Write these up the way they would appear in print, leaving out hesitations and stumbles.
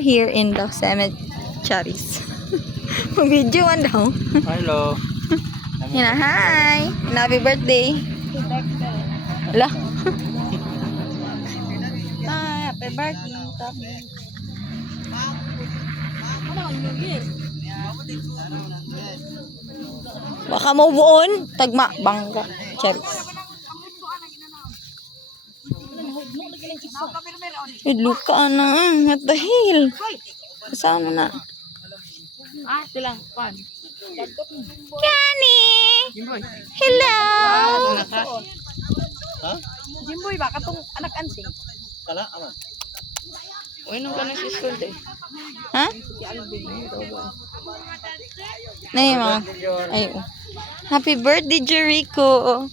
here in the cemeteries. Video man daw. Hello. Hina, hi. Happy birthday. Ala. Hi, happy birthday. Baka mo buon, tagma bangga. Charis. Luka na, what the hell? Saan na? Ito lang, pan. Kenny! Hello! Ha? Jimboy ba? Katong anak ansing. Kala, ama. O, inom ka na si school eh. Ha? Na yung mga. Ay, oh. Happy birthday, Jericho!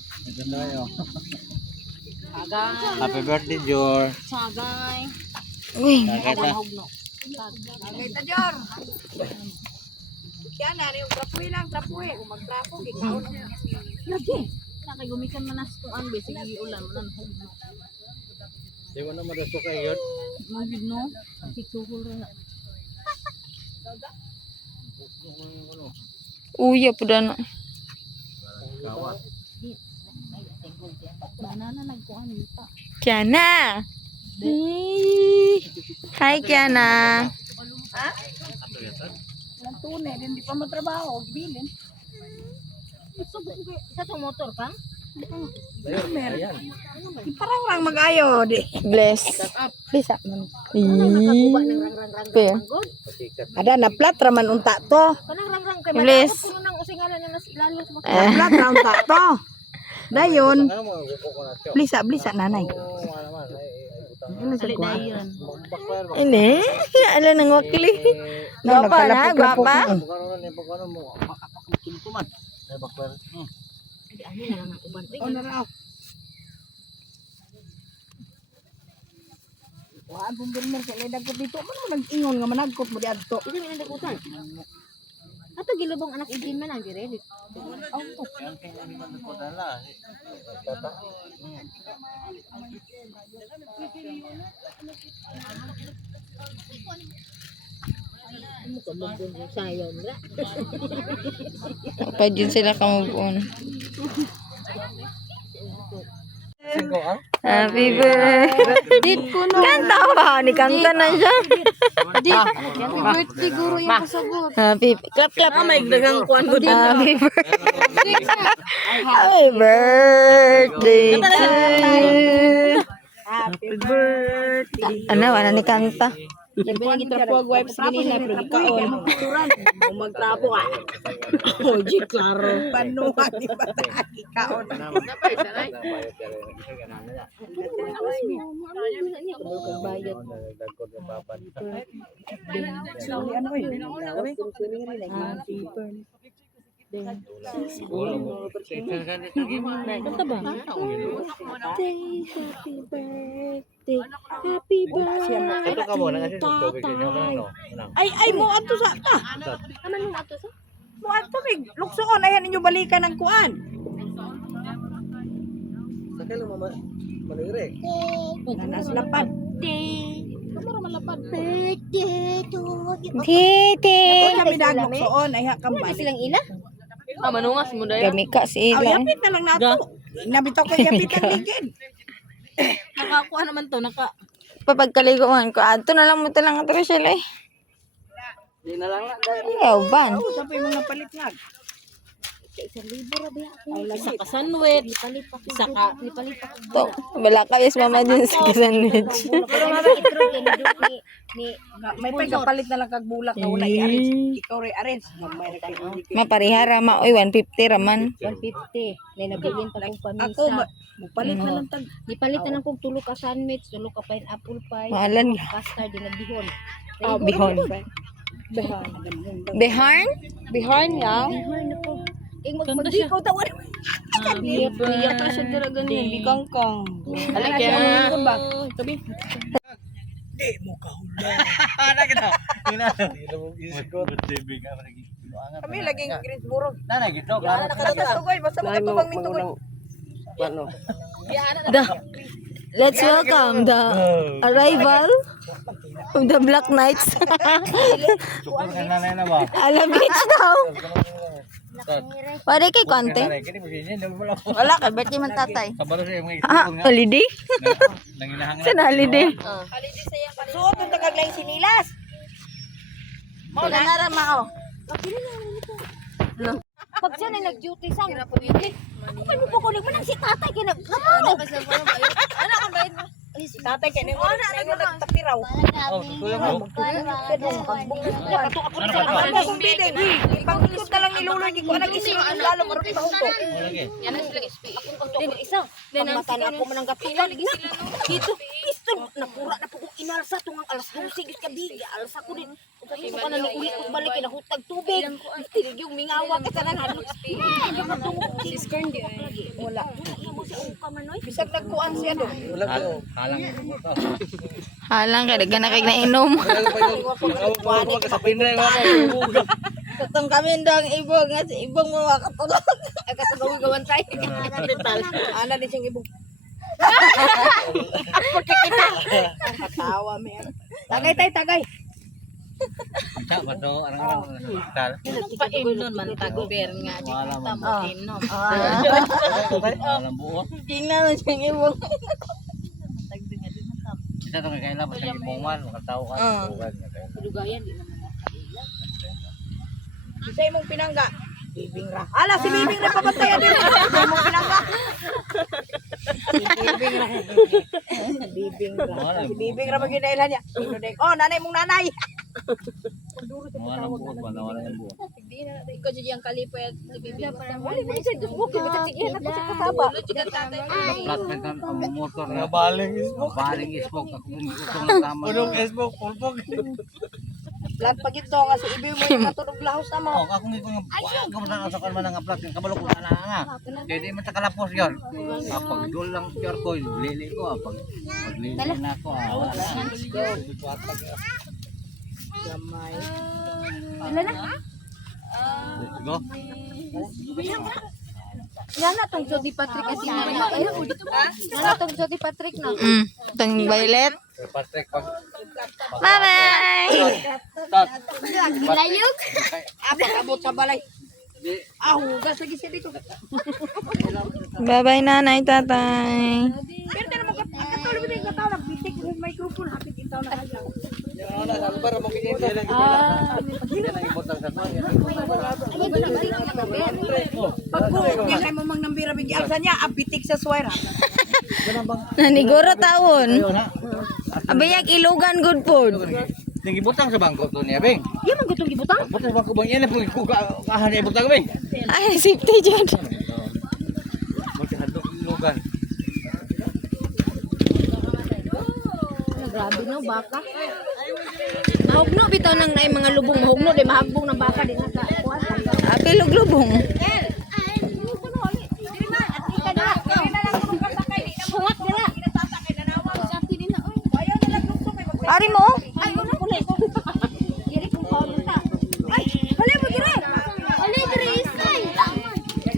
Happy birthday, Jor. Sagay. Uy, Nakita. Sagay ta, Jor. Kaya na, yung trapoy lang, trapoy. Kung magtrapo, ikaw na. Lagi. Nakigumikan manas kung ang basic ulan mo nan hugno. Di mo na madaso kayo yun. Magid no, picture ra. uya po na. Kawat. Banana nagkuan pa. Kiana! Hi, Kiana! Ha? Lang tunay, hindi pa matrabaho, bilin. Isa tong motor ka? Ayan. Parang lang mag-ayo di. Bless. Bless up man. Nakakuha ng rang-rang-rang Fair. manggod. Ada na plat raman unta to. Kanang rang-rang kay Bless. madako puno ng usingalan na nasa ilalim sa mga. Plat ra unta to. Dayon, Ano mga gupo ko na siya? blisa nanay. Oo, naman. Ano sa kuha? Bakwer ba? Ini, ala nang wakili. Na, Gwapa na, nagkalapot-lapot gwapa. na. Bukano ni bukano mo. Makapakit ko man. Ay bakwer. Di ani na lang ang uban. Uy, Ano raw? Wa bumbir mo sa ledag ko dito. Ano mo nag-ingon nga managkot mo di adto. Isa man nagutan. Ato gilubong anak igin man ang dire. Yan kaya ni man ko dala. Tata. Mo ka mabon yung sayon ra. Pa din sila kamubuon. Singko ah? Happy birthday. Kanta ba? Ni kanta na siya. Happy birthday guro yung kasagot. Happy, clap clap. May dagang kuan ko Happy birthday. Happy birthday to you. Happy birthday. Ano, wala ni kanta. Sabi nga gitrapo ang wipes ganina pero gikaon. Kung magtrapo ka. Oh, di klaro. Panuha di ba ikaon. Bayad. Ano eh? Kanta ba? Happy birthday. Ito ka mo na kasi tubig niyo ano. Ay mo adto sa ta. Aman mo ato sa? Mo adto kay luksoon ayan ninyo balikan ng kuan. Sakay lang mama. Malire. Nanas lapad. Kamura malapad. Birthday to you. Titi. Ako kami dagluksoon ay hakam Ano balik. silang ila? Manungas mo dayo. Gamika si Aw Ila. yapit na lang nato. Nabitaw ko yapit ang ligid. Nakakuha naman to, Papagkaligo man ko. Ato na lang mo talang ato sila eh. Di na lang na. Ayaw ban. Sa pa yung mga palit nga. Sa kasanwit, nipalit pa To, wala ka yes mama din sa sandwich. Pero mama itro ni May pay kapalit na lang kag bulak na wala i-arrange. Ikaw rin arrange. May record. Maparihara ma. Uy, 150 raman. 150. May nabilin pa kong Ako mupalit na lang tag. Nipalit na lang kong tulo ka sandwich, tulo ka pineapple pie, Maalan. custard din nagbihon. Bihon. Beharn? Beharn nga? Bihon na po. Magdikaw tawad. Iyak na siya dira ganyan. Di kangkang. Alam kaya ba? Sabi. Di mo ka hula. Ana kita. Ina. Isikot. TV ka lagi. Kami laging Greensboro. Nana gitu. Klaro. Nakatugoy basta makatubang mintugoy. Ano? Da. Let's welcome the arrival of the Black Knights. Super ka nanay na ba? Ala beach daw. Pwede kay konti. Kini mo ganyan, daw wala po. Wala ka, birthday man tatay. Kabalo sa mga Ah, holiday? nanginahang. Saan holiday? Suot ng tagaglayng sinilas. Wala na rama ako. Pag siya na nag-duty sa hirap po yun. Ano po kulig mo nang si tatay kaya nagkamano. Ano ka ba yun? Tatay kaya nang nagtapiraw. Oh, tulong mo. Ano kung bidin? Ipangikot na lang ni Luloy. Di ko nag-isip ang lalo marami pa huko. Lagi. Pagmata na ako mananggap ilan. Dito. Isto. Napura na po kong inalsa. Tungang alas 12. Gis ka di. Alsa ko din. Kasi ko ka na niulit kong balik. Kinahutag tubig. Tinig yung mingawa. Kasi na nga. Si Skern di ay. Wala. Bisag nagkuhan siya doon. Wala ko. Halang mo to. Halang ka, dagan na kay nainom. Wala ka sa pinray mo. Katong kami daw ang ibong nga si ibong mga katulog. Ay katagawi gawan tayo. Ana din siyang ibong. Katawa mo yan. Tagay tayo, tagay. Sa ba to? Arang hospital. Pa-imnon man tagber nga. Wala man. Inom. Wala buo. Tingnan mo siyang ibong. Kita to kay labas ng ibongan, makataw ka. Lugayan di naman. Isa imong pinangga. Bibing ra. Ala, si Bibing ra pabantayan din. Isa imong pinangga. Bibing ra. Bibing ra. Si Bibing ra maginailan niya. Oh, nanay mong nanay. Wala buo, wala yung buo. Ikaw dyan yung kalipay at bibigyan. Wala mo siya gusto mo. Sige na ko sa kasaba. Na-flatman kan ang motor na baling isbok. Baling isbok. Ako gusto ng tama. Unong isbok, pulpog. Plat pag ito nga si Ibi mo yung katulog lahos na mo. Oh, ako ngi ko nga kamutan sa kalma nga plat kabalo ko na nga. Dili man ta kalapos yon. Pag dul lang pure ko, lili ko pag lili na ako. Wala. Gamay. Wala na. Go. Yan na tong Jody Patrick at hindi na kayo. Yan na tong Jody Patrick na. Itong violet. Patrick pag Bye-bye! tot. Layog. Abot sa balay. Ah, hugas lagi siya dito. Bye-bye nanay, tatay. Pero tayo naman katulog din yung tao. Nagbitik yung microphone. Hapit itaw na kanya. Pag di kayo mamang nambira bigyan sa niya, abitik sa swera. Naniguro taon. Abayag ilugan good food. Tinggi butang sa bangko to niya, Beng. Iya man gutong gibutang. Butang sa bangko bang yan po ko kahan niya butang, Beng. Ay, safety dyan. Magkahadlok lugan. Grabe no, baka. Mahugno bitaw nang naay mga lubong. Mahugno di mahagbong ng baka di nakakuha. Pilog-lubong. Ari mo? Ay, ano ko na? Diri kong kaunta. Ay, hali mo diri. Hali diri isay.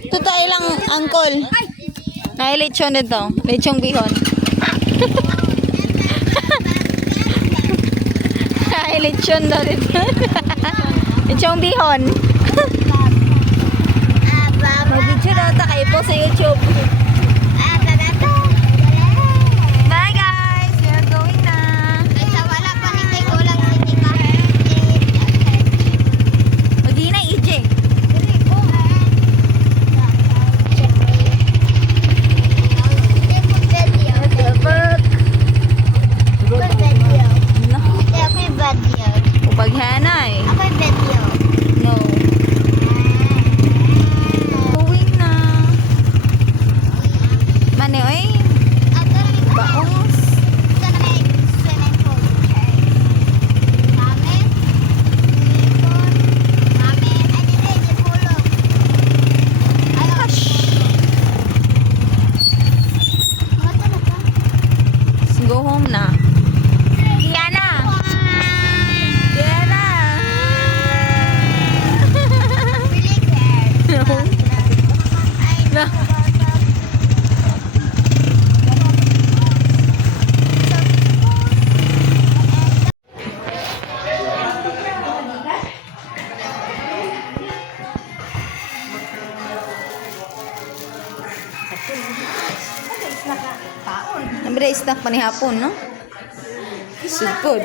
Tuta ilang angkol. Nay lechon dito. Lechong bihon. Nay lechon daw dito. Lechong bihon. Mag-video daw ta kayo po sa YouTube. Bye guys! We are going na. Pagi na EJ. Upaghanay. No. Going na. Mane oy. Baos. Let's go home na. Diana. Diana. Na. may snack pa ni hapon, no? Supod.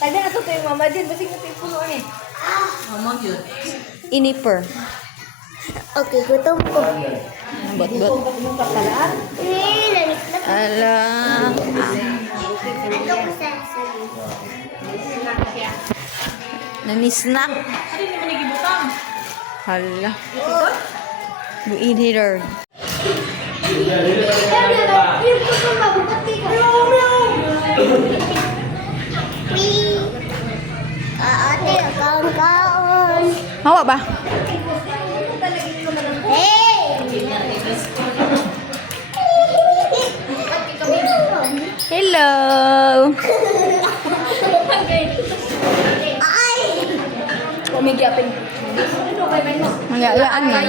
Tagda na to yung mama din. Basig na tayo puno eh. Iniper. Okay, gutom ko. Bot-bot. Ala. Nani-snack. Hala. Buin hitter. Ate, kaon-kaon. Hawa ba? Hey! Hello. Ay! Kumigapin. Magalaan na.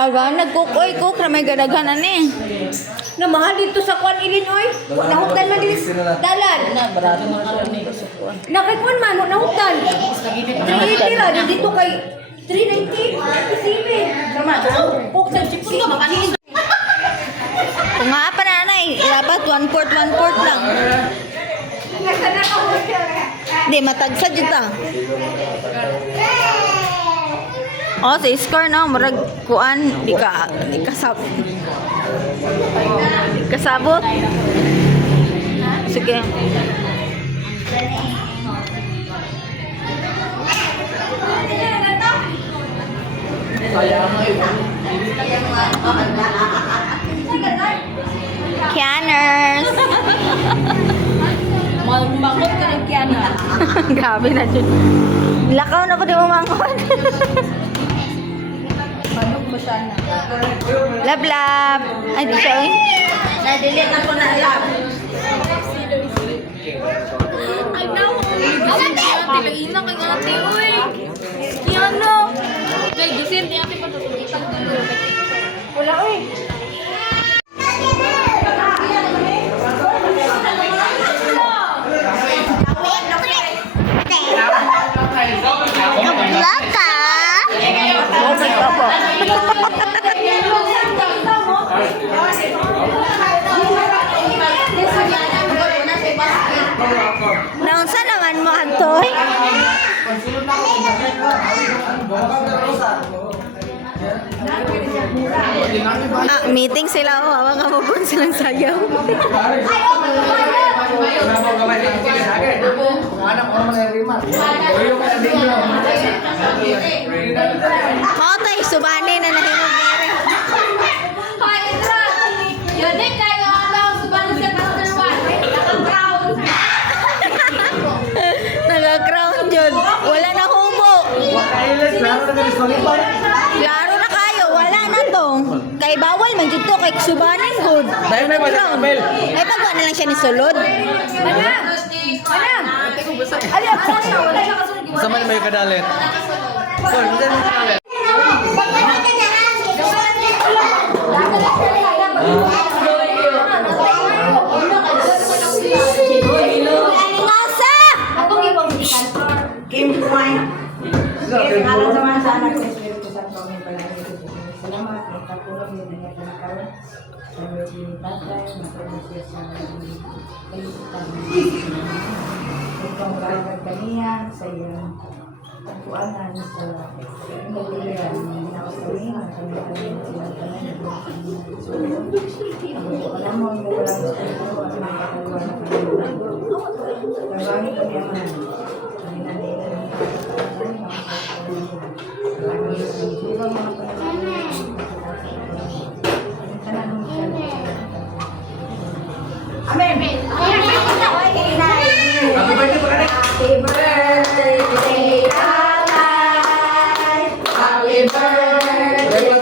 Aga, nagkukoy-cook na may gadaghanan eh. Na mahal dito sa Kwan Illinois. Nahutan man din dalan. Nakikuan man nahutan. 380 ra dito kay 390. 57. Tama. Kok sa chipon ka makanin. Kung nga pa nanay, dapat 1/4 lang. Hindi, matagsad yun ta. Oh, sa score no, marag kuan, di kasabot. Sige. Canners. Malumbangot ka ng kiana. Grabe na dyan. Lakaw na pa di umangon. Manok mo sana. Lab. Ay, di siya eh. Na-delete ako na lab. Ay, naku. Ate, ina kay ate, uy. Kiano. Kay Giselle, di ate pa tutulitang dulo. Wala oy. Laka! Okay pa po. Naunsa naman mo, Antoy? Meeting sila, oh. Awang amupon silang sayaw. Mao tay subani na nahinog dere. Yun din kayo ang subano sa Pastor Juan. Naka-crown. Naga-crown jud. Wala na hubo. Klaro na kayo, wala na to. Kay bawal man jud to kay subanin good. Ay pagwa na lang siya ni sulod. Manang. Ala, wala siya kasunod. Sama na may kadalit. Tol, hindi mo kadalit. Ngasa! Ako gibang Game point. Game alam sa mga sa anak ko Espiritu Santo ng palagi. Salamat at katulong din ng katawan. Sa mga tatay na pagmisiya sa kaisipan. Itong karagag kaniya sa iyong kuanan sa nagiliran ng nakasawi ng kanilang silang tanan. Alam mo, hindi ko lang gusto ito at mga kataluan na kanilang. Nagawin kami ang mga Amen. Happy birthday, tatay. Happy birthday, tatay. Happy birthday, happy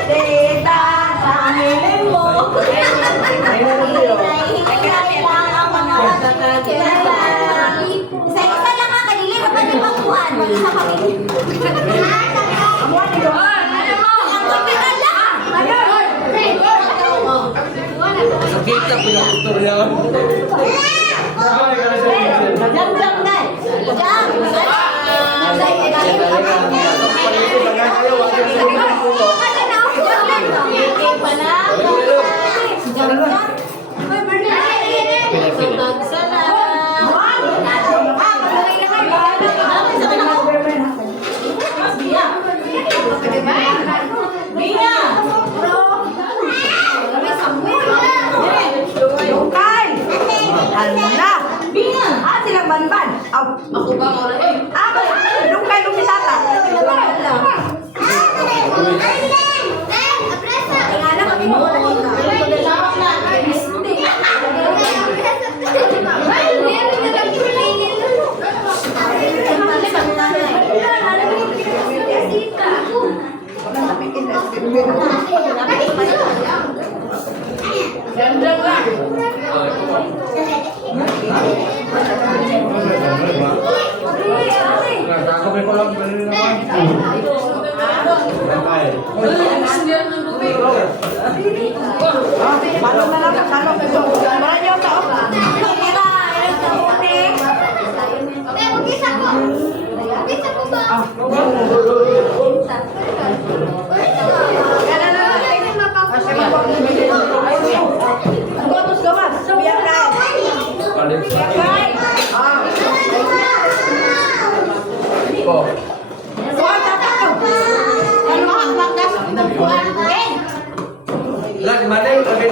birthday, tatay. Mo. Isa-isa lang ang kanili, kapag di pagkuhan, mag-isa kami. Ang wala. Ang kapitan lang! Kita po yung gusto niya. Jam, jam, guys. Jam. Ako ba mo rin? Lah, gimana yang terkait?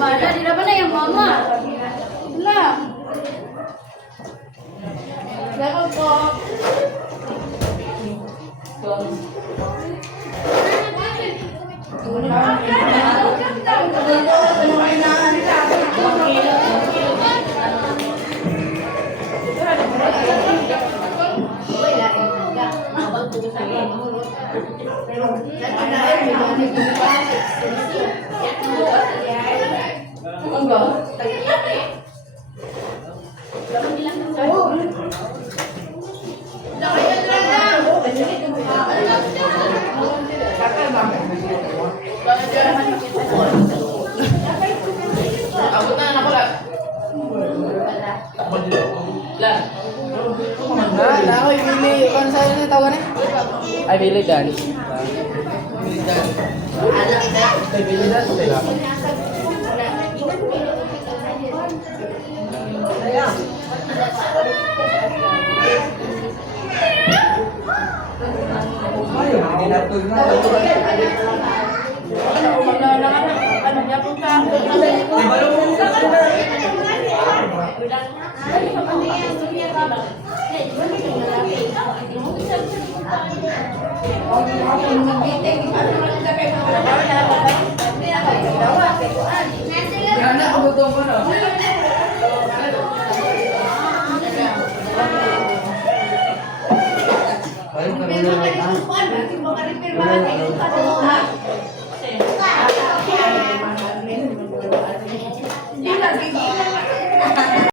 Mama, di dapat na yung mama. Wala. Meron po. Ay, Billy dance. Pero